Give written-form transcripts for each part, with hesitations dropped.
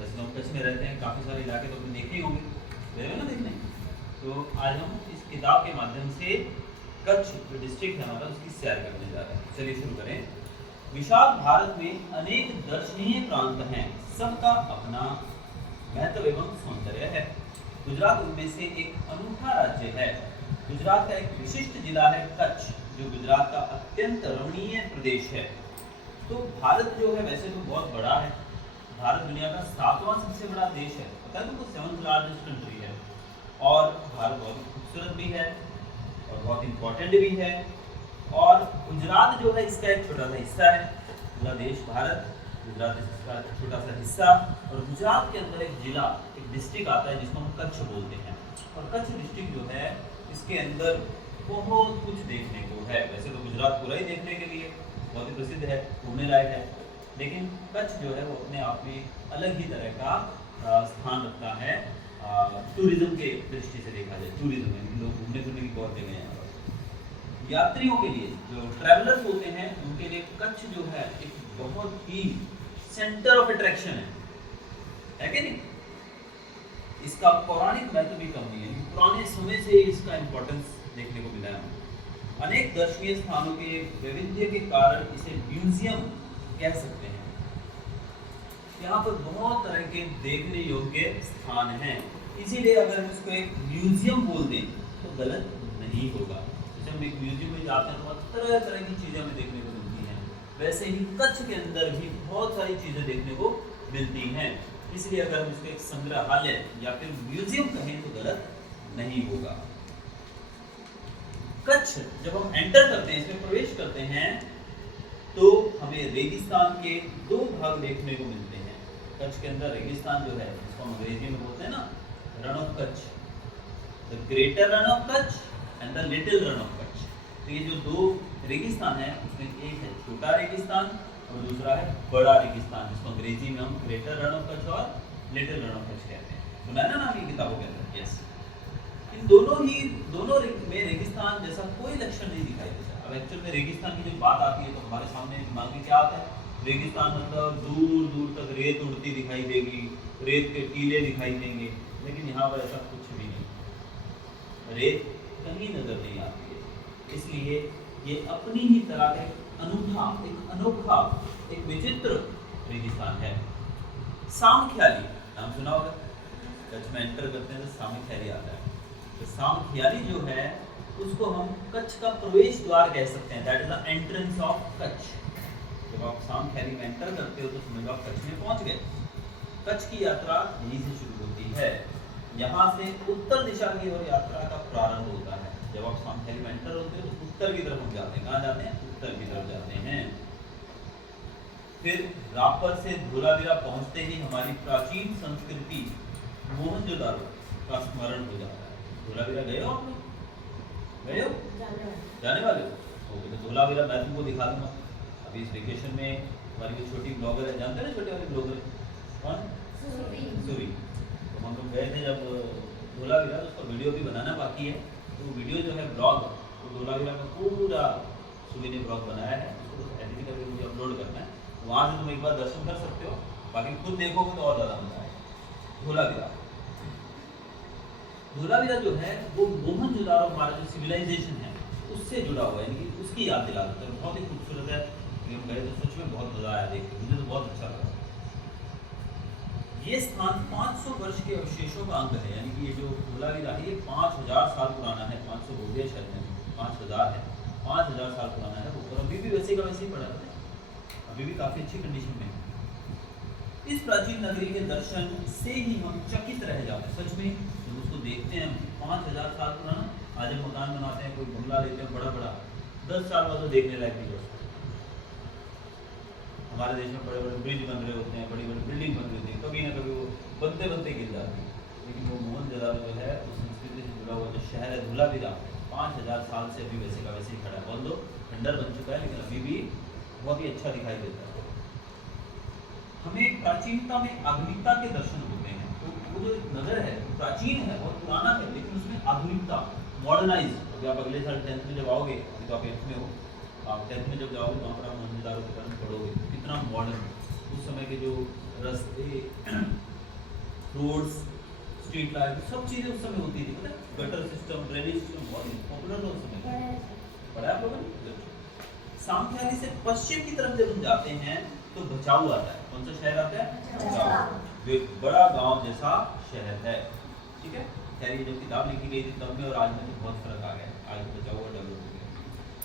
वैसे तो हम कच्छ में रहते हैं, काफ़ी सारे इलाके तो अपने देखे ही होंगे, गए हो ना देखने। तो आज हम इस किताब के माध्यम से कच्छ जो डिस्ट्रिक्ट है हमारा उसकी सैर करने जा रहे हैं। चलिए शुरू करें। विशाल भारत में अनेक दर्शनीय प्रांत हैं, सबका अपना महत्व एवं सौंदर्य है। गुजरात उनमें से एक अनूठा राज्य है। गुजरात का एक विशिष्ट जिला है कच्छ, जो गुजरात का अत्यंत रमणीय प्रदेश है। तो भारत जो है वैसे तो बहुत बड़ा है। भारत दुनिया का 7वां सबसे बड़ा देश है, पता है तुमको, 7th लार्जेस्ट कंट्री है। और भारत बहुत ही खूबसूरत भी है और बहुत इंपॉर्टेंट भी है। और गुजरात जो है इसका एक छोटा सा हिस्सा है। पूरा देश भारत, गुजरात इसका एक छोटा सा हिस्सा। और गुजरात के अंदर एक जिला, एक डिस्ट्रिक्ट आता है जिसको हम कच्छ बोलते हैं। और कच्छ डिस्ट्रिक्ट जो है इसके अंदर बहुत कुछ देखने को है। वैसे तो गुजरात पूरा ही देखने के लिए बहुत ही प्रसिद्ध है, घूमने लायक है, लेकिन कच्छ जो है वो अपने आप में अलग ही तरह का स्थान रखता है। टूरिज्म के दृष्टि से देखा जाए, टूरिज्म यानी लोग घूमने फिरने की बहुत जगह है। यात्रियों के लिए, जो ट्रैवलर्स होते हैं, उनके लिए कच्छ जो है एक बहुत ही सेंटर ऑफ अट्रैक्शन है कि नहीं। इसका पौराणिक महत्व भी कम नहीं है, पुराने समय से इसका इंपॉर्टेंस देखने को मिला है। अनेक दर्शनीय स्थानों के वैविध्य के कारण इसे म्यूजियम कह सकते हैं। यहाँ पर बहुत तरह के देखने योग्य स्थान हैं, इसीलिए अगर हम इसको एक म्यूजियम बोल दें तो गलत नहीं होगा। जैसे हम एक म्यूजियम में जाते हैं तो तरह तरह की चीज़ें हमें देखने को मिलती हैं, वैसे ही कच्छ के अंदर भी बहुत सारी चीज़ें देखने को मिलती हैं। इसलिए अगर हम इसको एक संग्रहालय या फिर म्यूजियम कहें तो गलत नहीं होगा। कच्छ जब हम एंटर करते हैं, इसमें प्रवेश करते हैं, तो हमें रेगिस्तान के 2 भाग देखने को मिलते हैं। कच्छ के अंदर रेगिस्तान जो है इसको हम अंग्रेजी में बोलते हैं ना, run of Kutch, the greater run of Kutch and the little run of Kutch. तो ये जो 2 रेगिस्तान है उसमें एक है छोटा रेगिस्तान और दूसरा है बड़ा रेगिस्तान, जिसको अंग्रेजी में हम ग्रेटर रन ऑफ कच्छ और लिटिल रन ऑफ कच्छ कहते हैं। सुना है ना नाम ये किताबों के अंदर? यस। इन दोनों में रेगिस्तान जैसा कोई लक्षण नहीं दिखाई देता। अब एक्चुअल में रेगिस्तान की जब बात आती है तो हमारे सामने दिमाग में क्या आता है? रेगिस्तान मतलब दूर दूर तक रेत उड़ती दिखाई देगी, रेत के टीले दिखाई देंगे, लेकिन यहाँ पर ऐसा कुछ भी नहीं, रेत कहीं नजर नहीं आती है। इसलिए ये अपनी ही तरह का एक अनूठा, एक अनोखा, एक विचित्र रेगिस्तान है। सामख्याली नाम सुना होगा, कच्छ में एंटर करते हैं तो सामख्याली आता है। तो सामख्याली जो है उसको हम कच्छ का प्रवेश द्वार कह सकते हैं, that is the entrance of Kutch. जब आप सामख्याली में एंटर करते हो तो समझो आप कच्छ में पहुंच गए। कच्छ की यात्रा यहीं से शुरू होती है, यहाँ से उत्तर दिशा की ओर यात्रा का प्रारंभ होता है। जब आप सामख्याली में एंटर होते हो तो उत्तर की तरफ हम जाते हैं। कहाँ जाते हैं? उत्तर की तरफ जाते हैं। फिर रापर से धोलावीरा पहुंचते ही हमारी प्राचीन संस्कृति मोहनजोदारो का स्मरण हो जाता है। धोलावीरा गए हो आप लोग? गए हो? जाने वाले हो? ओके, तो धोलावीरा मैं तुमको दिखा दूंगा। अभी इस वेकेशन में हमारी जो छोटी ब्लॉगर है, जानते हैं ना छोटे वाली ब्लॉगर कौन? सूरी। तो हम लोग गए थे जब धोलावीरा, तो उसका वीडियो भी बनाना बाकी है। तो वो वीडियो जो है ब्लॉग, तो धोलावीरा का पूरा सूरी ने ब्लॉग बनाया है, उसको एडिट करके मुझे अपलोड करना है। वहाँ से तुम एक बार दर्शन कर सकते हो, बाकी खुद देखोगे तो और ज़्यादा मजा आएगा। धोलावीरा जो है वो मोहनजोदारो हमारा जो सिविलाइजेशन है उससे जुड़ा हुआ है, यानी कि उसकी याद दिला देता है। बहुत ही खूबसूरत है, हम गए तो सच में बहुत मजा आया देख के, मुझे तो बहुत अच्छा लगा। ये स्थान 500 वर्ष के अवशेषों का अंग है, यानी कि ये जो धोलावीरा है ये 5000 साल पुराना है। 500 हो गया शायद में, 5000 है, 5000 साल पुराना है वो, और अभी भी वैसे का वैसे ही पड़ा है, अभी भी काफ़ी अच्छी कंडीशन में है। इस प्राचीन नगरी के दर्शन से ही हम चकित रह जाते हैं। सच में जब उसको देखते हैं, 5000 साल पुराना, आज हम मकान बनाते हैं, कोई बंगला लेते हैं बड़ा बड़ा, 10 साल बाद तो देखने लायक नहीं होता। हमारे देश में बड़े बड़े ब्रिज बन रहे होते हैं, बड़ी बड़ी बिल्डिंग बन रही होती है, कभी ना कभी वो बनते बनते गिर जाती है। लेकिन वो मोहनजोदारो जो है उस संस्कृति से जुड़ा हुआ जो शहर है धोलावीरा, 5000 साल से अभी वैसे का वैसे ही खड़ा है। बहुत लोग खंडर बन चुका है, लेकिन अभी भी बहुत ही अच्छा दिखाई देता है। हमें प्राचीनता में आधुनिकता के दर्शन होते हैं। तो वो जो नगर है वो प्राचीन है, बहुत पुराना है, लेकिन उसमें आधुनिकता, मॉडर्नाइज। अभी आप अगले साल 10th में जब आओगे, अभी तो आप 8th में हो, आप 10th में जब जाओगे वहाँ पर आप मोहनजोदारो के बारे में पढ़ोगे, कितना मॉडर्न, उस समय के जो रस्ते, रोड्स, स्ट्रीट लाइट, सब चीजें उस समय होती थी, पता है? गटर सिस्टम, ड्रेनेज सिस्टम बहुत पॉपुलर था उस समय। पढ़ा आप लोगों ने? सामख्याली से पश्चिम की तरफ जब हम जाते हैं तो भचाऊ आता है। कौन सा शहर आता है? भचाऊ, जो एक बड़ा गांव जैसा शहर है। ठीक है, खैर ये जो किताब लिखी गई थी तब में और आज में तो बहुत फर्क आ गया। आज तो भचाऊ डेवलप हो गया।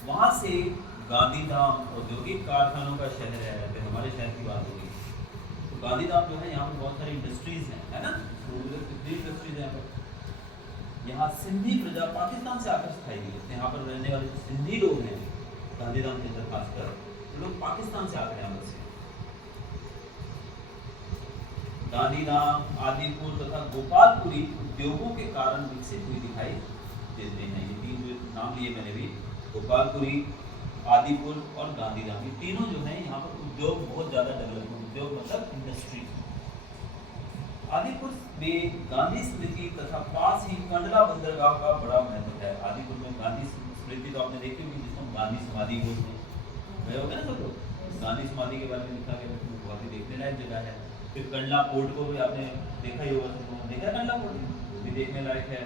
वहां से गांधीधाम औद्योगिक कारखानों का शहर है। फिर हमारे शहर की बात होगी तो गांधीधाम जो है, यहाँ पर बहुत सारी इंडस्ट्रीज हैं, है ना? कितनी इंडस्ट्रीज है यहाँ पर। यहाँ सिंधी प्रजा पाकिस्तान से आकर स्थायी हुई है। यहाँ पर रहने वाले जो सिंधी लोग हैं गांधीधाम के अंदर, खासकर लोग पाकिस्तान से आते हैं यहाँ से। गांधीधाम, आदिपुर तथा गोपालपुरी उद्योगों के कारण विकसित हुई दिखाई देते हैं। ये तीन जो नाम लिए मैंने भी, गोपालपुरी, आदिपुर और गांधीधाम, ये तीनों जो हैं यहाँ पर उद्योग बहुत ज्यादा डेवलप हुए। उद्योग मतलब इंडस्ट्री। आदिपुर में गांधी स्मृति तथा पास ही कंडला बंदरगाह का बड़ा महत्व है। आदिपुर में गांधी स्मृति तो आपने देखी होगी, जिसको गांधी समाधि बोलते हैं, गए होंगे ना सब लोग। गांधी समाधि के बारे में लिखा गया, बहुत ही देखने लायक जगह है। फिर कंडला पोर्ट को भी आपने देखा ही होगा, सब लोगों ने देखा कंडला पोर्ट, वो भी देखने लायक है।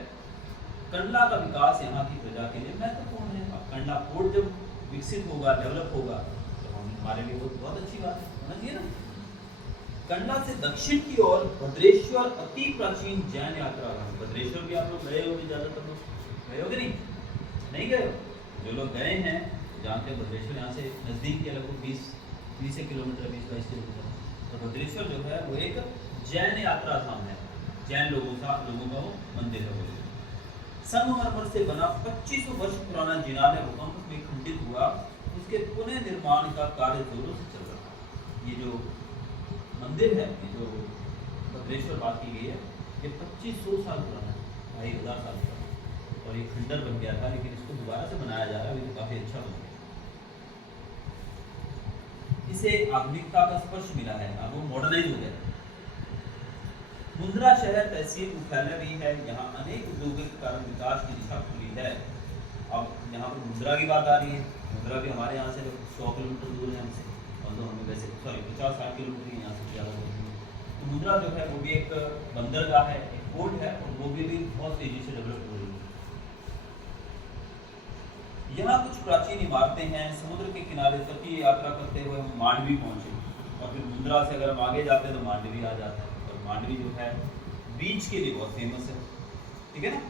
कंडला का विकास यहाँ की प्रजा के लिए महत्वपूर्ण है। अब कंडला पोर्ट जब विकसित होगा, डेवलप होगा तो हमारे लिए बहुत अच्छी बात है, होना चाहिए ना। कंडला से दक्षिण की ओर भद्रेश्वर अति प्राचीन जैन यात्रा है। भद्रेश्वर भी आप लोग गए होंगे, ज्यादातर लोग गए होंगे, नहीं गए हो? जो लोग गए हैं जानते हैं भद्रेश्वर यहाँ से नजदीक के लगभग 20 किलोमीटर, 20-22 किलोमीटर। तो भद्रेश्वर जो है वो एक जैन यात्रा धाम है, जैन लोगों का वो मंदिर है। वो संगमरमर से बना 2500 वर्ष पुराना जिनालय भूकंप में खंडित हुआ, उसके पुनः निर्माण का कार्य जोरों से चल रहा है। ये जो मंदिर है, ये जो भद्रेश्वर बात की गई है, ये 2500 साल पुराना है, 2500 साल पुराना, और ये खंडर बन गया था, लेकिन इसको दोबारा से बनाया जा रहा है, ये तो काफी अच्छा बन गया। इसे आधुनिकता का स्पर्श मिला है, अब वो मॉडर्नाइज हो गया। मुंद्रा शहर तहसील मुख्यालय भी है, यहाँ अनेक उद्योगों के कारण विकास की दिशा खुली है। अब यहाँ पर मुंद्रा की बात आ रही है। मुंद्रा भी हमारे यहाँ से 100 किलोमीटर दूर है हमसे, और तो हमें वैसे 50-60 किलोमीटर यहाँ से ज़्यादा दूर है। तो मुंद्रा जो है वो भी एक बंदरगाह है, एक पोर्ट है, और वो भी बहुत तेजी से डेवलप हो रही है। यहाँ कुछ प्राचीन इमारतें हैं। समुद्र के किनारे तटीय यात्रा करते हुए हम मांडवी पहुंचे, और फिर मुंद्रा से अगर हम आगे जाते हैं तो मांडवी आ जाता है। और मांडवी जो है बीच के लिए बहुत फेमस है, ठीक है ना।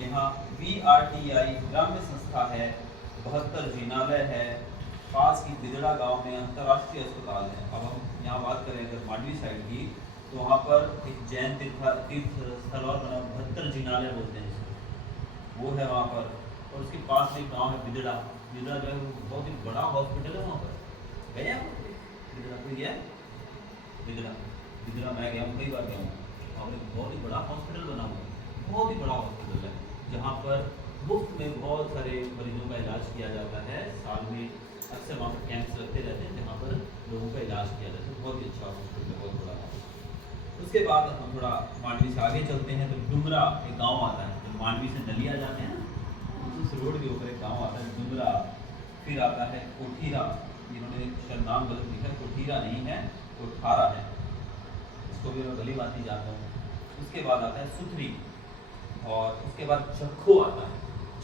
यहाँ VRTI ग्राम्य संस्था है, 72 जिनालय है, पास की बिदड़ा गांव में अंतर्राष्ट्रीय अस्पताल है। अब हम यहाँ बात करें अगर मांडवी साइड की, तो वहाँ पर एक जैन तीर्थ स्थल और बना, 72 जिनालय बोलते हैं, वो है वहाँ पर। और उसके पास एक गांव है बिदड़ा। बिदड़ा जो है बहुत ही बड़ा हॉस्पिटल है वहाँ पर। गए हैं बिदड़ा? कोई गया? बिदड़ा मैं गया हूँ, कई बार गया हूँ। वहाँ पर बहुत ही बड़ा हॉस्पिटल बना हुआ है, बहुत ही बड़ा हॉस्पिटल है, जहाँ पर मुफ्त में बहुत सारे मरीजों का इलाज किया जाता है। साल में अक्सर वहाँ पर कैंप्स लगते रहते हैं, जहाँ पर लोगों का इलाज किया जाता है। बहुत ही अच्छा हॉस्पिटल है, बहुत बड़ा। उसके बाद हम थोड़ा मांडवी से आगे चलते हैं तो डुमरा एक गाँव आता है। जब मांडवी से नलिया जाते हैं ना, उस रोड के ऊपर एक गांव आता है डुमरा। फिर आता है कोठीरा, इन्होंने शायद नाम गलत लिखा है, कोठीरा नहीं है, कोठारा है, इसको भी मैं भली बात नहीं जानता हूँ। उसके बाद आता है सुथरी, और उसके बाद जखो आता है।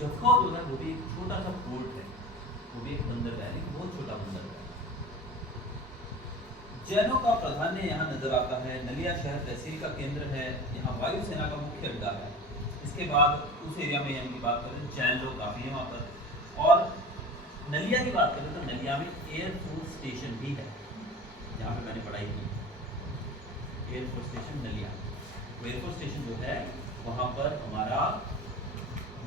जखो जो है वो भी एक छोटा सा पोर्ट है, वो भी एक बंदरगाह है, लेकिन बहुत छोटा बंदरगाह है। जैनों का प्राधान्य यहाँ नजर आता है। नलिया शहर तहसील का केंद्र है, यहाँ वायुसेना का मुख्य अड्डा है। इसके बाद उस एरिया में यानी की बात करें, जैन लोग काफ़ी हैं वहाँ पर। और नलिया की बात करें तो नलिया में एयरफोर्स स्टेशन भी है, जहाँ पे मैंने पढ़ाई की। एयरफोर्स स्टेशन नलिया, वो एयरफोर्स स्टेशन जो है वहाँ पर हमारा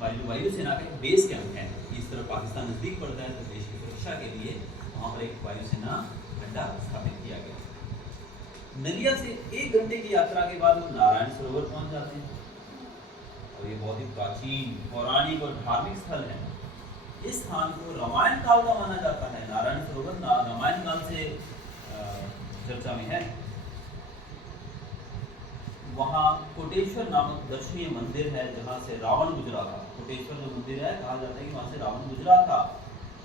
वायुसेना के बेस कैंप है। इस तरह पाकिस्तान नज़दीक पड़ता है, तो देश की सुरक्षा के लिए वहाँ पर एक वायुसेना अड्डा स्थापित किया गया। नलिया से 1 घंटे की यात्रा के बाद हम नारायण सरोवर पहुँच जाते हैं, और ये बहुत ही प्राचीन, पौराणिक और धार्मिक स्थल है। इस स्थान को रामायण काल का माना जाता है। नारायण सरोवर रामायण काल से चर्चा में है। वहाँ कोटेश्वर नामक दर्शनीय मंदिर है, जहाँ से रावण गुजरा था। कोटेश्वर जो मंदिर है, कहा जाता है कि वहाँ से रावण गुजरा था।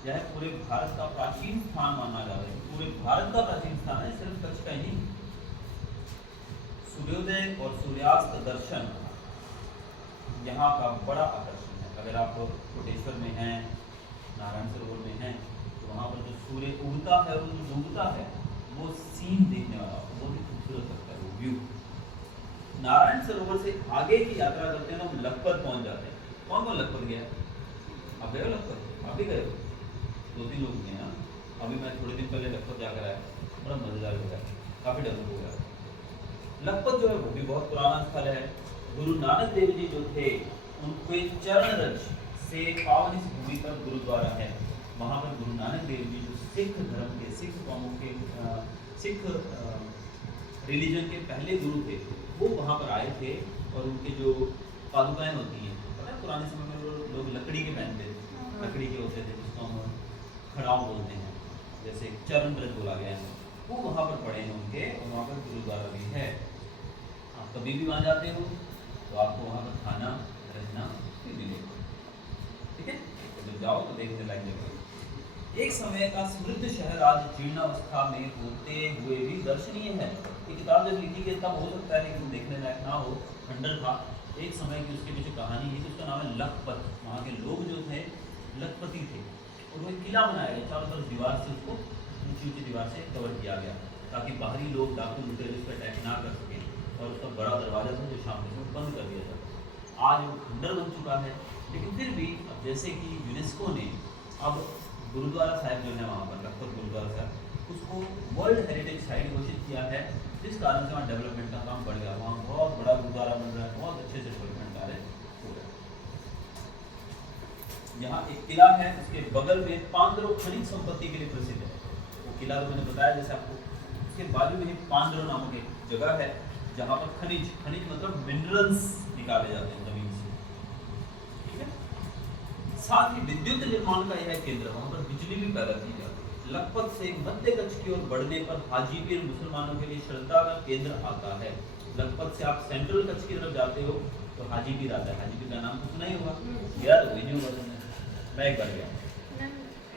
यह पूरे भारत का प्राचीन स्थान माना जाता है। पूरे भारत का प्राचीन स्थान है, सिर्फ कच्छ का ही नहीं। सूर्योदय और सूर्यास्त दर्शन यहाँ का बड़ा आकर्षण है। अगर आप कोटेश्वर में हैं, नारायण सरोवर में हैं, तो वहाँ पर जो सूर्य उगता है और जो डूबता है वो सीन देखने वाला बहुत ही खूबसूरत लगता है वो व्यू। नारायण सरोवर से आगे की यात्रा करते हैं ना, हम लखपत पहुँच जाते हैं। कौन कौन लखपत गया? आप गए हो लखपत? आप भी गए हो? 2-3 लोग गए ना। अभी मैं थोड़े दिन पहले लखपत जाकर आया, बड़ा मजेदार जगह है, काफी डेवलप हो गया। लखपत जो है वो भी बहुत पुराना स्थल है। गुरु नानक देव जी जो थे उनके चरण रज से पावन इस भूमि पर गुरुद्वारा है। वहाँ पर गुरु नानक देव जी जो सिख धर्म के, सिख कौमों के, सिख रिलीजन के पहले गुरु थे, वो वहाँ पर आए थे। और उनके जो पादुकाएं होती हैं, पता है पुराने समय में वो लोग लकड़ी के पहनते थे, लकड़ी के होते थे, जिसको हम खड़ाव बोलते हैं, जैसे चरण ब्रज बोला गया है, वो वहाँ पर पड़े हैं उनके, और वहाँ पर गुरुद्वारा भी है। आप कभी भी वहाँ जाते हो तो आपको वहाँ पर खाना रहना भी मिलेगा, ठीक है। तो जब जाओ तो देखने लायक जगह। एक समय का समृद्ध शहर आज जीर्णावस्था में होते हुए भी दर्शनीय है। ये किताब जब लिखी गई तब हो सकता है लेकिन देखने लायक ना हो, खंडर था एक समय की। उसके पीछे कहानी है कि उसका नाम है लखपत। वहाँ के लोग जो थे लखपति थे, और वो एक किला बनाया गया, चारों तरफ दीवार से उसको ऊंची ऊंची दीवार से कवर किया गया, ताकि बाहरी लोग डाकू लुटेरे उस पर अटैक ना कर सकें। और उसका बड़ा दरवाजा था जो शाम को बंद कर दिया जाता। आज वो खंडर बन चुका है, लेकिन फिर भी अब जैसे कि यूनेस्को ने अब गुरुद्वारा साहिब जो है वहाँ पर लखपत गुरुद्वारा साहिब उसको वर्ल्ड हेरिटेज साइट घोषित किया है, जिस कारण से वहाँ डेवलपमेंट का काम बढ़ गया। वहाँ बहुत बड़ा गुरुद्वारा बन रहा है, बहुत अच्छे से डेवलपमेंट कार्य हो रहा है। यहाँ एक किला है, उसके बगल में पांद्रो खनिज संपत्ति के लिए प्रसिद्ध है। वो किला तो मैंने बताया जैसे आपको, उसके बाजू में ही पांद्रो नामक एक जगह है जहाँ पर खनिज, खनिज मतलब मिनरल्स निकाले जाते हैं जमीन से, ठीक है। साथ ही विद्युत निर्माण का यह केंद्र, वहाँ पर बिजली भी पैदा की जाती है। लखपत से मध्य कच्छ की ओर बढ़ने पर हाजीपीर मुसलमानों के लिए श्रद्धा का केंद्र आता है। लखपत से आप सेंट्रल कच्छ की तरफ जाते हो तो हाजीपीर आता है। हाजीपीर का नाम तो सुना ही होगा, गया तो वही नहीं होगा तुमने, मैं एक बार गया।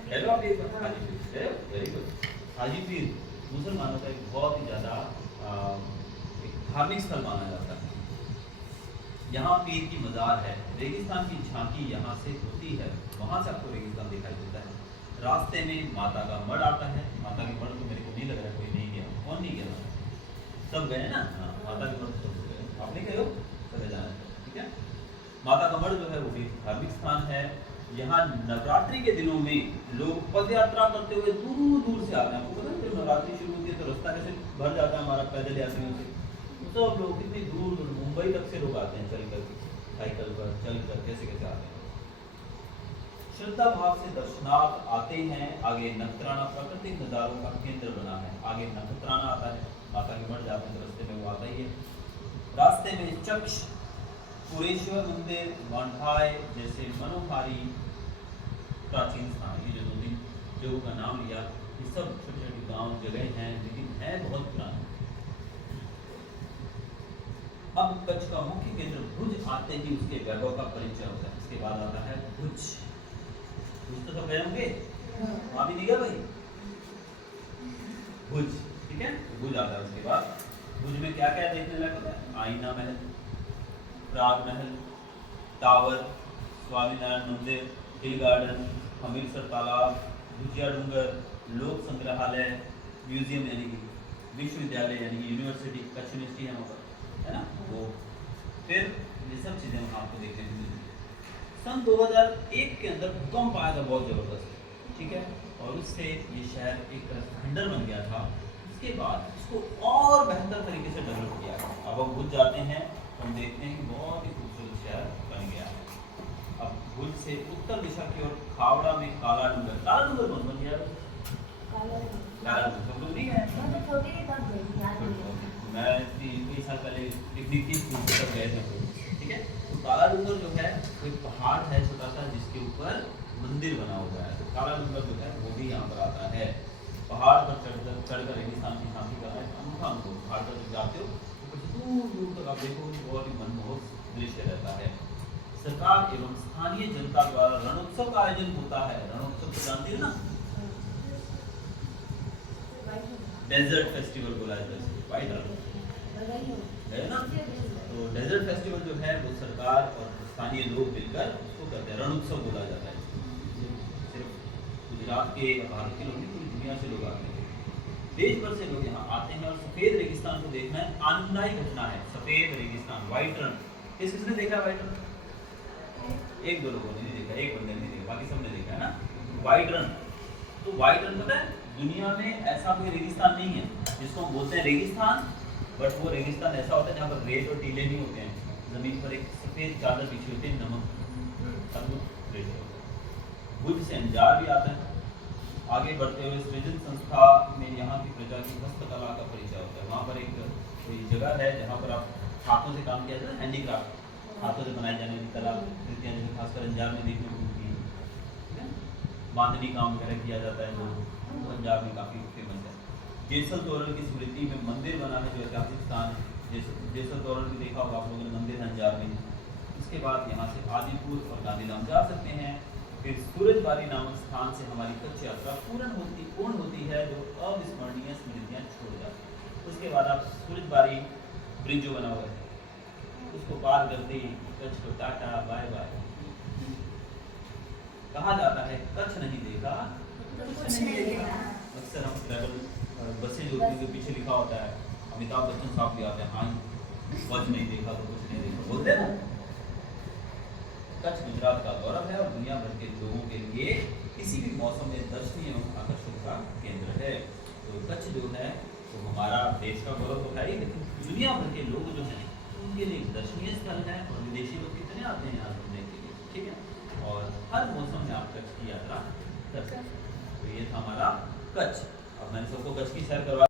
हेलो आप एक बार हाजीपीर, वेरी गुड। हाजीपीर मुसलमानों का एक बहुत ही ज़्यादा धार्मिक स्थल माना जाता है। यहाँ पीर की मज़ार है। रेगिस्तान की झांकी यहाँ से होती है, वहाँ से आपको रेगिस्तान दिखाई देता है। रास्ते में माता का मढ़ आता है। माता के मढ़ तो मेरे को नहीं लग रहा कोई नहीं गया, कौन नहीं गया? सब गए ना? हाँ, माता के मढ़ सब गए, आप नहीं गए हो? चले जाना, ठीक है। माता का मढ़ जो है वो भी धार्मिक स्थान है। यहाँ नवरात्रि के दिनों में लोग पद यात्रा करते हुए दूर दूर से आते हैं। आपको पता है जब नवरात्रि शुरू होती है तो रास्ता कैसे भर जाता है हमारा पैदल यात्रियों से। तो सब लोग कितनी दूर दूर, मुंबई तक से लोग आते हैं चल कर, साइकिल पर चल कर, कैसे कैसे आते हैं। श्रद्धा भाव से दर्शनार्थ आते हैं। आगे नखत्राना प्राकृतिक नजारों का केंद्र बना है। आगे नखत्राना आता है, माता के मढ़ जाते हैं तो रास्ते में वो आता ही है। रास्ते में चक्ष, पुरेश्वर मंदिर, वांढाय जैसे मनोहारी प्राचीन स्थान, ये जो 2-3 जगहों का नाम लिया, ये सब छोटे छोटे गाँव जगह हैं, लेकिन है बहुत पुराना। अब कच्छ का मुख्य केंद्र भुज आते ही उसके वैभव का परिचय होता है। इसके बाद आता है भुज। भुज तो सब गए होंगे, वहाँ भी नहीं गया भाई? भुज, ठीक है, भुज आता है। उसके बाद भुज में क्या क्या देखने लायक होता है? आईना महल, प्राग महल, टावर, स्वामीनारायण मंदिर, टी गार्डन, हमीरसर तालाब, भुजिया डूंगर, लोक संग्रहालय, म्यूजियम यानी कि विश्वविद्यालय यानी कि यूनिवर्सिटी, कच्छ यूनिवर्सिटी है वहाँ पर, है ना वो। फिर ये सब चीज़ें वहाँ आपको देखने को मिलेंगी। सन 2001 के अंदर भूकंप आया था बहुत ज़बरदस्त, ठीक है, और उससे ये शहर एक तरह से खंडर बन गया था। इसके बाद इसको और बेहतर तरीके से डेवलप किया गया। अब हम भुज जाते हैं तो हम देखते हैं कि बहुत ही खूबसूरत शहर बन गया है। अब भुज से उत्तर दिशा की ओर खावड़ा में काला डूंगर, काला डूंगर कौन बन गया? काला डूंगर तो नहीं है, मैं कई साल पहले पिकनिक की तब गए थे, ठीक है। तो काला डूंगर जो है वो एक पहाड़ है छोटा सा, जिसके ऊपर मंदिर बना हुआ है। तो काला डूंगर जो है वो भी यहाँ पर आता है। पहाड़ पर चढ़कर रेगिस्तान की झांकी का अनूठा अनुभव। पहाड़ पर जब जाते हो तो दूर दूर तक आप देखो बहुत ही मनमोहक दृश्य रहता है। सरकार एवं स्थानीय जनता द्वारा रणोत्सव का आयोजन होता है। रणोत्सव तो जानते हो ना, डेजर्ट फेस्टिवल बोला जाता है, वाइट रण है। स्थानीय लोग मिलकर उसको करते हैं, रण उत्सव बोला जाता है। सिर्फ गुजरात के या भारत के लोग नहीं, पूरी दुनिया से लोग आते हैं, देश भर से लोग यहाँ आते हैं। और सफेद रेगिस्तान को देखना है आनंददायी घटना है। सफेद रेगिस्तान, व्हाइट रण, किसने देखा व्हाइट रण? एक दो लोगों ने नहीं देखा, एक बंदे ने नहीं देखा, बाकी सबने देखा है ना व्हाइट रण। तो व्हाइट रण पता है दुनिया में ऐसा कोई रेगिस्तान नहीं है जिसको हम बोलते हैं रेगिस्तान, बट वो रेगिस्तान ऐसा होता है जहाँ पर रेत और टीले नहीं होते हैं, जमीन पर एक सफेद चादर बिछी होती है, नमक सब रेत होता है। बुद्ध से अंजार भी आता है। आगे बढ़ते हुए सृजन संस्था में यहाँ की प्रजा की हस्तकला का परिचय होता है। वहाँ पर एक कोई जगह है जहाँ पर आप हाथों से काम किया जाता है, हैंडीक्राफ्ट, हाथों से बनाई जाने वाली कला कृतियाँ जैसे खासकर अंजार में देखने को मिलती है। बांधनी काम वगैरह किया जाता है, जो पंजाब में काफ़ी फेमस है। जेसल तोरण की स्मृति में मंदिर बना है, जो ऐतिहासिक स्थान है। जेसल तोरण भी देखा होगा आप लोगों ने, मंदिर है अंजार में। इसके बाद यहाँ से आदिपुर और गांधीधाम जा सकते हैं। फिर सूरजबारी नामक स्थान से हमारी कच्छ यात्रा पूर्ण होती है, जो अविस्मरणीय स्मृतियाँ छोड़ जाती है। उसके बाद आप सूरजबारी ब्रिज जो बना हुआ है उसको पार करते ही कच्छ को टाटा बाय बाय। कहा जाता है कच्छ नहीं देखा अक्सर हम ट्रैवल बसें जो होती है पीछे लिखा होता है, अमिताभ बच्चन साहब भी आते हैं, हाँ कच्छ नहीं देखा तो कुछ नहीं देखा बोलते हैं ना। कच्छ गुजरात का गौरव है और दुनिया भर के लोगों के लिए किसी भी मौसम में दर्शनीय एवं आकर्षण का केंद्र है। तो कच्छ जो है वो हमारा देश का गौरव तो है ही, लेकिन दुनिया भर के लोग जो हैं उनके लिए दर्शनीय स्थल है और विदेशी लोग कितने आते हैं यहाँ घूमने के लिए, ठीक है। और हर मौसम में आप कच्छ की यात्रा कर सकते हैं। तो ये था हमारा कच्छ। अब मैंने सबको कच्छ की सैर करवा